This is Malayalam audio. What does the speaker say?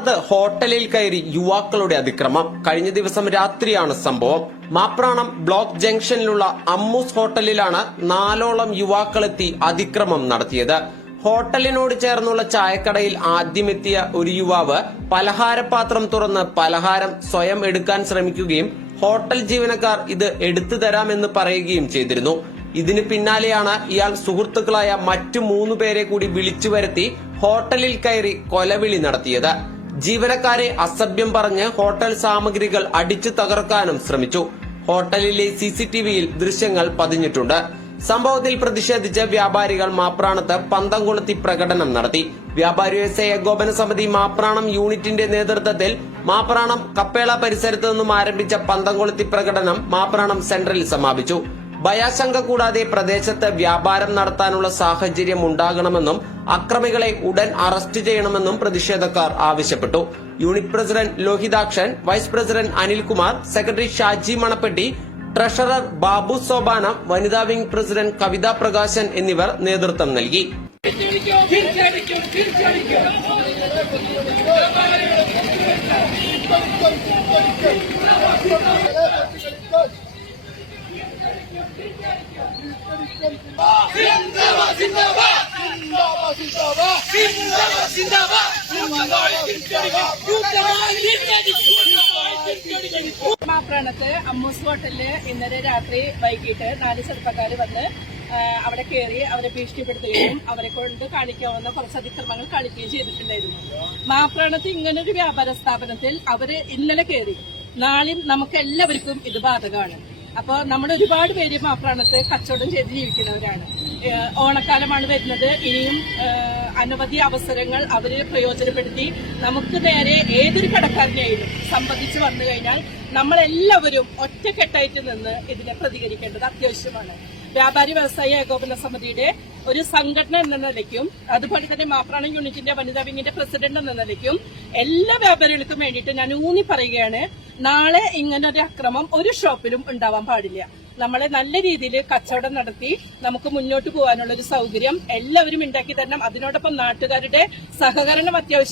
മാപ്രാണത്ത് ഹോട്ടലിൽ കയറി യുവാക്കളുടെ അതിക്രമം. കഴിഞ്ഞ ദിവസം രാത്രിയാണ് സംഭവം. മാപ്രാണം ബ്ലോക്ക് ജംഗ്ഷനിലുള്ള അമ്മൂസ് ഹോട്ടലിലാണ് നാലോളം യുവാക്കളെത്തി അതിക്രമം നടത്തിയത്. ഹോട്ടലിനോട് ചേർന്നുള്ള ചായക്കടയിൽ ആദ്യമെത്തിയ ഒരു യുവാവ് പലഹാരപാത്രം തുറന്ന് പലഹാരം സ്വയം എടുക്കാൻ ശ്രമിക്കുകയും ഹോട്ടൽ ജീവനക്കാർ ഇത് എടുത്തു തരാമെന്ന് പറയുകയും ചെയ്തിരുന്നു. ഇതിന് പിന്നാലെയാണ് ഇയാൾ സുഹൃത്തുക്കളായ മറ്റു മൂന്നു പേരെ കൂടി വിളിച്ചു വരുത്തി ഹോട്ടലിൽ കയറി കൊലവിളി നടത്തിയത്. ജീവനക്കാരെ അസഭ്യം പറഞ്ഞ് ഹോട്ടൽ സാമഗ്രികൾ അടിച്ചു തകർക്കാനും ശ്രമിച്ചു. ഹോട്ടലിലെ സി സി സിസിടിവിയിൽ ദൃശ്യങ്ങൾ പതിഞ്ഞിട്ടുണ്ട്. സംഭവത്തിൽ പ്രതിഷേധിച്ച് വ്യാപാരികൾ മാപ്രാണത്ത് പന്തം കൊളുത്തി പ്രകടനം നടത്തി. വ്യാപാരി വ്യവസായ ഏകോപന സമിതി മാപ്രാണം യൂണിറ്റിന്റെ നേതൃത്വത്തിൽ മാപ്രാണം കപ്പേള പരിസരത്ത് നിന്നും ആരംഭിച്ച പന്തം കൊളുത്തി പ്രകടനം മാപ്രാണം സെന്ററിൽ സമാപിച്ചു. ഭയാശങ്ക കൂടാതെ പ്രദേശത്ത് വ്യാപാരം നടത്താനുള്ള സാഹചര്യം ഉണ്ടാകണമെന്നും അക്രമികളെ ഉടൻ അറസ്റ്റ് ചെയ്യണമെന്നും പ്രതിഷേധക്കാർ ആവശ്യപ്പെട്ടു. Unit president Lohithakshan vice president Anilkumar secretary Shaji Manappetti treasurer Babu Sobana വനിതാ വിംഗ് പ്രസിഡന്റ് കവിത പ്രകാശൻ എന്നിവർ നേതൃത്വം നൽകി. മാപ്രാണത്ത് അമ്മൂസ് ഹോട്ടലിൽ ഇന്നലെ രാത്രി വൈകിട്ട് നാല് ചെറുപ്പക്കാർ വന്ന് അവിടെ കയറി അവരെ ഭീഷണിപ്പെടുത്തുകയും അവരെ കൊണ്ട് കാണിക്കാവുന്ന കുറച്ച് അതിക്രമങ്ങൾ കാണിക്കുകയും ചെയ്തിട്ടുണ്ടായിരുന്നു. മാപ്രാണത്ത് ഇങ്ങനൊരു വ്യാപാര സ്ഥാപനത്തിൽ അവർ ഇന്നലെ കയറി നാളെയും നമുക്ക് എല്ലാവർക്കും ഇത് ബാധകമാണ്. അപ്പൊ നമ്മൾ ഒരുപാട് പേര് മാപ്രാണത്ത് കച്ചവടം ചെയ്ത് ജീവിക്കുന്നവരാണ്. ഓണക്കാലമാണ് വരുന്നത്. ഇനിയും അനവധി അവസരങ്ങൾ അവർ പ്രയോജനപ്പെടുത്തി നമുക്ക് നേരെ ഏതൊരു കടക്കാരനെയായാലും സംബന്ധിച്ച് വന്നു കഴിഞ്ഞാൽ നമ്മളെല്ലാവരും ഒറ്റക്കെട്ടായിട്ട് നിന്ന് ഇതിനെ പ്രതികരിക്കേണ്ടത് അത്യാവശ്യമാണ്. വ്യാപാരി വ്യവസായ ഏകോപന സമിതിയുടെ ഒരു സംഘടന എന്ന നിലയ്ക്കും അതുപോലെ തന്നെ മാപ്രാണ യൂണിറ്റിന്റെ വനിതാ വിങ്ങിന്റെ പ്രസിഡന്റ് എന്ന നിലയ്ക്കും എല്ലാ വ്യാപാരികൾക്കും വേണ്ടിയിട്ട് ഞാൻ ഊന്നി പറയുകയാണ്. നാളെ ഇങ്ങനൊരു അക്രമം ഒരു ഷോപ്പിലും ഉണ്ടാവാൻ പാടില്ല. നമ്മളെ നല്ല രീതിയിൽ കച്ചവടം നടത്തി നമുക്ക് മുന്നോട്ട് പോകാനുള്ള ഒരു സൗകര്യം എല്ലാവരും ഉണ്ടാക്കി തരണം. അതിനോടൊപ്പം നാട്ടുകാരുടെ സഹകരണം അത്യാവശ്യം